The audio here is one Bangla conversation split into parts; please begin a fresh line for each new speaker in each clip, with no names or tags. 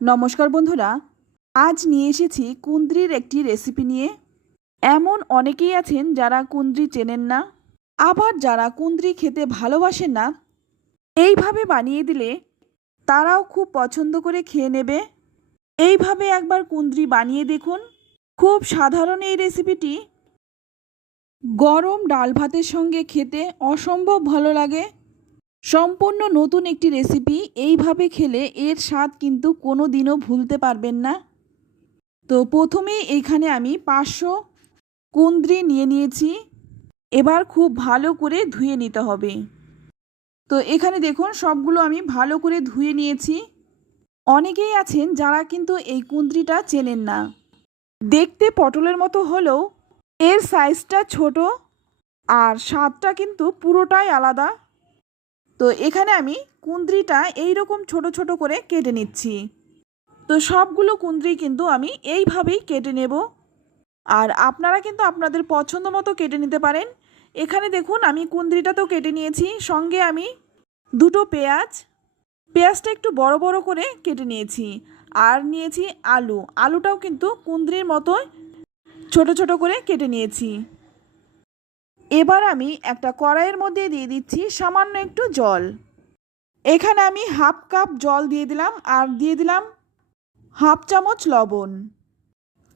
নমস্কার বন্ধুরা, আজ নিয়ে এসেছি কুন্দ্রির একটি রেসিপি নিয়ে। এমন অনেকেই আছেন যারা কুন্দ্রি চেনেন না, আবার যারা কুন্দ্রি খেতে ভালোবাসেন না, এইভাবে বানিয়ে দিলে তারাও খুব পছন্দ করে খেয়ে নেবে। এইভাবে একবার কুন্দ্রি বানিয়ে দেখুন, খুব সাধারণ এই রেসিপিটি। গরম ডাল ভাতের সঙ্গে খেতে অসম্ভব ভালো লাগে। সম্পূর্ণ নতুন একটি রেসিপি এইভাবে খেলে এর স্বাদ কিন্তু কোনো দিনও ভুলতে পারবেন না। তো প্রথমেই এইখানে আমি পাঁচশো কুন্দ্রি নিয়ে নিয়েছি। এবার খুব ভালো করে ধুয়ে নিতে হবে। তো এখানে দেখুন, সবগুলো আমি ভালো করে ধুয়ে নিয়েছি। অনেকেই আছেন যারা কিন্তু এই কুন্দ্রিটা চেনেন না। দেখতে পটলের মতো হলেও এর সাইজটা ছোট আর স্বাদটা কিন্তু পুরোটাই আলাদা। তো এখানে আমি কুন্দ্রিটা এই রকম ছোট ছোট করে কেটে নিচ্ছি। তো সবগুলো কুন্দ্রি কিন্তু আমি এইভাবেই কেটে নেব। আর আপনারা কিন্তু আপনাদের পছন্দ মতো কেটে নিতে পারেন। এখানে দেখুন, আমি কুন্দ্রিটা তো কেটে নিয়েছি। সঙ্গে আমি দুটো পেঁয়াজ, পেঁয়াজটা একটু বড় বড় করে কেটে নিয়েছি। আর নিয়েছি আলু। আলুটাও কিন্তু কুন্দ্রির মতোই ছোট ছোট করে কেটে নিয়েছি। এবার আমি একটা কড়াইয়ের মধ্যে দিয়ে দিচ্ছি সামান্য একটু জল। এখানে আমি হাফ কাপ জল দিয়ে দিলাম আর দিয়ে দিলাম হাফ চামচ লবণ।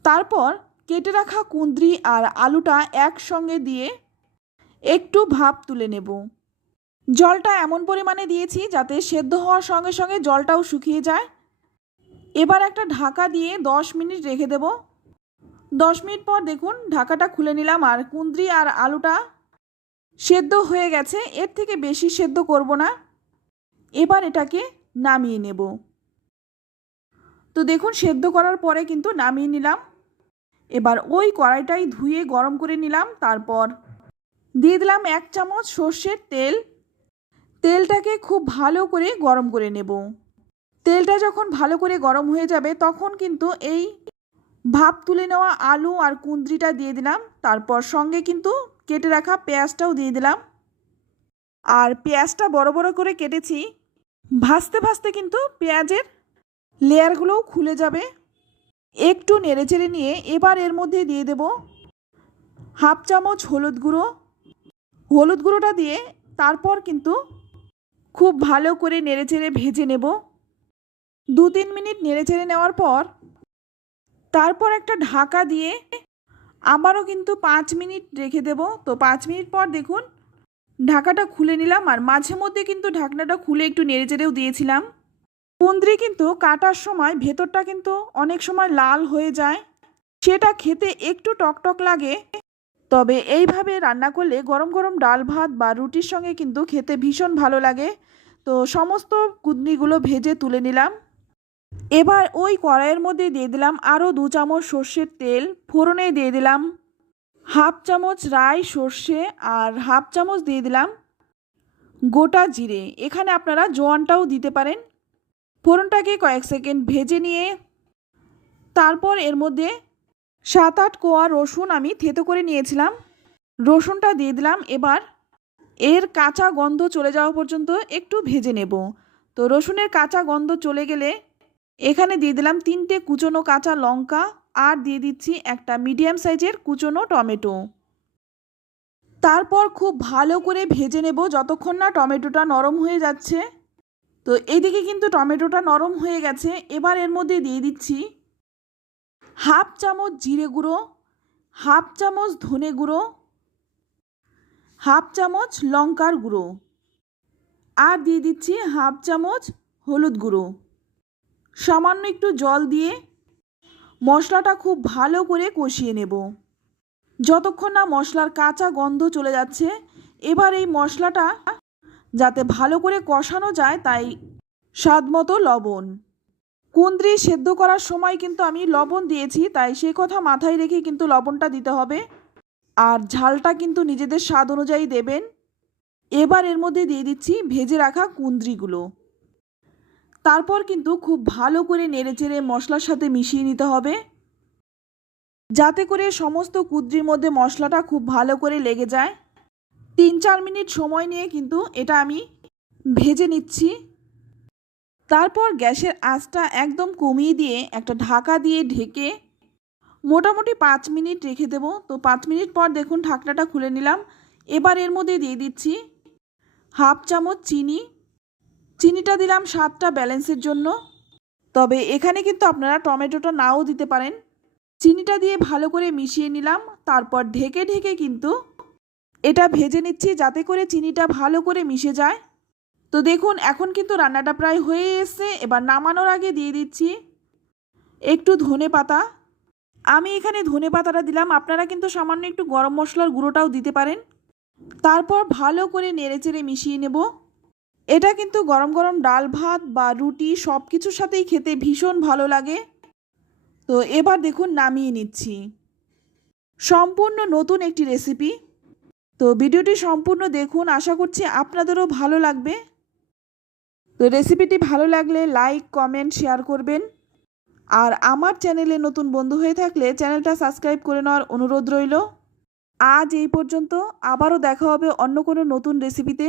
তারপর কেটে রাখা কুঁদরি আর আলুটা একসঙ্গে দিয়ে একটু ভাপ তুলে নেব। জলটা এমন পরিমাণে দিয়েছি যাতে সেদ্ধ হওয়ার সঙ্গে সঙ্গে জলটাও শুকিয়ে যায়। এবার একটা ঢাকা দিয়ে দশ মিনিট রেখে দেবো। দশ মিনিট পর দেখুন, ঢাকাটা খুলে নিলাম আর কুন্দ্রি আর আলুটা সেদ্ধ হয়ে গেছে। এর থেকে বেশি সেদ্ধ করব না। এবার এটাকে নামিয়ে নেব। তো দেখুন, সেদ্ধ করার পরে কিন্তু নামিয়ে নিলাম। এবার ওই কড়াইটাই ধুয়ে গরম করে নিলাম। তারপর দিয়ে দিলাম এক চামচ সর্ষের তেল। তেলটাকে খুব ভালো করে গরম করে নেব। তেলটা যখন ভালো করে গরম হয়ে যাবে, তখন কিন্তু এই ভাপ তুলে নেওয়া আলু আর কুঁদরিটা দিয়ে দিলাম। তারপর সঙ্গে কিন্তু কেটে রাখা পেঁয়াজটাও দিয়ে দিলাম। আর পেঁয়াজটা বড় বড় করে কেটেছি। ভাজতে ভাজতে কিন্তু পেঁয়াজের লেয়ারগুলোও খুলে যাবে। একটু নেড়ে নেড়েচেড়ে নিয়ে এবার এর মধ্যে দিয়ে দেব হাফ চামচ হলুদ গুঁড়ো। হলুদ গুঁড়োটা দিয়ে তারপর কিন্তু খুব ভালো করে নেড়েচেড়ে ভেজে নেব। দু তিন মিনিট নেড়েচেড়ে নেওয়ার পর তারপর একটা ঢাকা দিয়ে আবারও কিন্তু পাঁচ মিনিট রেখে দেব। তো পাঁচ মিনিট পর দেখুন, ঢাকাটা খুলে নিলাম আর মাঝে মধ্যে কিন্তু ঢাকনাটা খুলে একটু নেড়ে নেড়েচেড়েও দিয়েছিলাম। কুন্দ্রি কিন্তু কাটার সময় ভেতরটা কিন্তু অনেক সময় লাল হয়ে যায়। সেটা খেতে একটু টকটক লাগে। তবে এইভাবে রান্না করলে গরম গরম ডাল ভাত বা রুটির সঙ্গে কিন্তু খেতে ভীষণ ভালো লাগে। তো সমস্ত কুন্দ্রিগুলো ভেজে তুলে নিলাম। এবার ওই কড়াইয়ের মধ্যে দিয়ে দিলাম আরও দু চামচ সর্ষের তেল, ফোড়নে দিয়ে দিলাম হাফ চামচ রাই সর্ষে আর হাফ চামচ দিয়ে দিলাম গোটা জিরে। এখানে আপনারা জোয়ানটাও দিতে পারেন। ফোড়নটাকে কয়েক সেকেন্ড ভেজে নিয়ে তারপর এর মধ্যে সাত আট কোয়া রসুন আমি থেতো করে নিয়েছিলাম। রসুনটা দিয়ে দিলাম। এবার এর কাঁচা গন্ধ চলে যাওয়া পর্যন্ত একটু ভেজে নেব। তো রসুনের কাঁচা গন্ধ চলে গেলে এখানে দিয়ে দিলাম তিনটে কুচনো কাঁচা লঙ্কা আর দিয়ে দিচ্ছি একটা মিডিয়াম সাইজের কুচনো টমেটো। তারপর খুব ভালো করে ভেজে নেব যতক্ষণ না টমেটোটা নরম হয়ে যাচ্ছে। তো এইদিকে কিন্তু টমেটোটা নরম হয়ে গেছে, এবার এর মধ্যে দিয়ে দিচ্ছি হাফ চামচ জিরে গুঁড়ো, হাফ চামচ ধনে গুঁড়ো, হাফ চামচ লঙ্কার গুঁড়ো, আর দিয়ে দিচ্ছি হাফ চামচ হলুদ গুঁড়ো। সামান্য একটু জল দিয়ে মশলাটা খুব ভালো করে কষিয়ে নেব। যতক্ষণ না মশলার কাঁচা গন্ধ চলে যাচ্ছে, এবার এই মশলাটা যাতে ভালো করে কষানো যায় তাই স্বাদ মতো লবণ। কুন্দ্রি সেদ্ধ করার সময় কিন্তু আমি লবণ দিয়েছি, তাই সে কথা মাথায় রেখে কিন্তু লবণটা দিতে হবে। আর ঝালটা কিন্তু নিজেদের স্বাদ অনুযায়ী দেবেন। এবার এর মধ্যে দিয়ে দিচ্ছি ভেজে রাখা কুন্দ্রিগুলো তারপর কিন্তু খুব ভালো করে নেড়েচেড়ে মশলার সাথে মিশিয়ে নিতে হবে। যাতে করে সমস্ত কুদ্রির মধ্যে মশলাটা খুব ভালো করে লেগে যায়। তিন চার মিনিট সময় নিয়ে কিন্তু এটা আমি ভেজে নিচ্ছি। তারপর গ্যাসের আঁচটা একদম কমিয়ে দিয়ে একটা ঢাকা দিয়ে ঢেকে মোটামুটি পাঁচ মিনিট রেখে দেবো। তো পাঁচ মিনিট পর দেখুন ঢাকনাটা খুলে নিলাম। এবার এর মধ্যে দিয়ে দিচ্ছি হাফ চামচ চিনি চিনিটা দিলাম স্বাদটা ব্যালেন্সের জন্য। তবে এখানে কিন্তু আপনারা টমেটোটা নাও দিতে পারেন। চিনিটা দিয়ে ভালো করে মিশিয়ে নিলাম, তারপর ঢেকে ঢেকে কিন্তু এটা ভেজে নিচ্ছি যাতে করে চিনিটা ভালো করে মিশে যায়। তো দেখুন, এখন কিন্তু রান্নাটা প্রায় হয়ে এসছে, এবার নামানোর আগে দিয়ে দিচ্ছি একটু ধনে পাতা। আমি এখানে ধনে পাতাটা দিলাম, আপনারা কিন্তু সামান্য একটু গরম মশলার গুঁড়োটাও দিতে পারেন। তারপর ভালো করে নেড়েচেড়ে মিশিয়ে নেব। এটা কিন্তু গরম গরম ডাল ভাত বা রুটি সব কিছুর সাথেই খেতে ভীষণ ভালো লাগে। তো এবার দেখুন, নামিয়ে নিচ্ছি। সম্পূর্ণ নতুন একটি রেসিপি। তো ভিডিওটি সম্পূর্ণ দেখুন, আশা করছি আপনাদেরও ভালো লাগবে। তো রেসিপিটি ভালো লাগলে লাইক, কমেন্ট, শেয়ার করবেন। আর আমার চ্যানেলে নতুন বন্ধু হয়ে থাকলে চ্যানেলটা সাবস্ক্রাইব করে নেওয়ার অনুরোধ রইল। আজ এই পর্যন্ত আবারও দেখা হবে অন্য কোনো নতুন রেসিপিতে।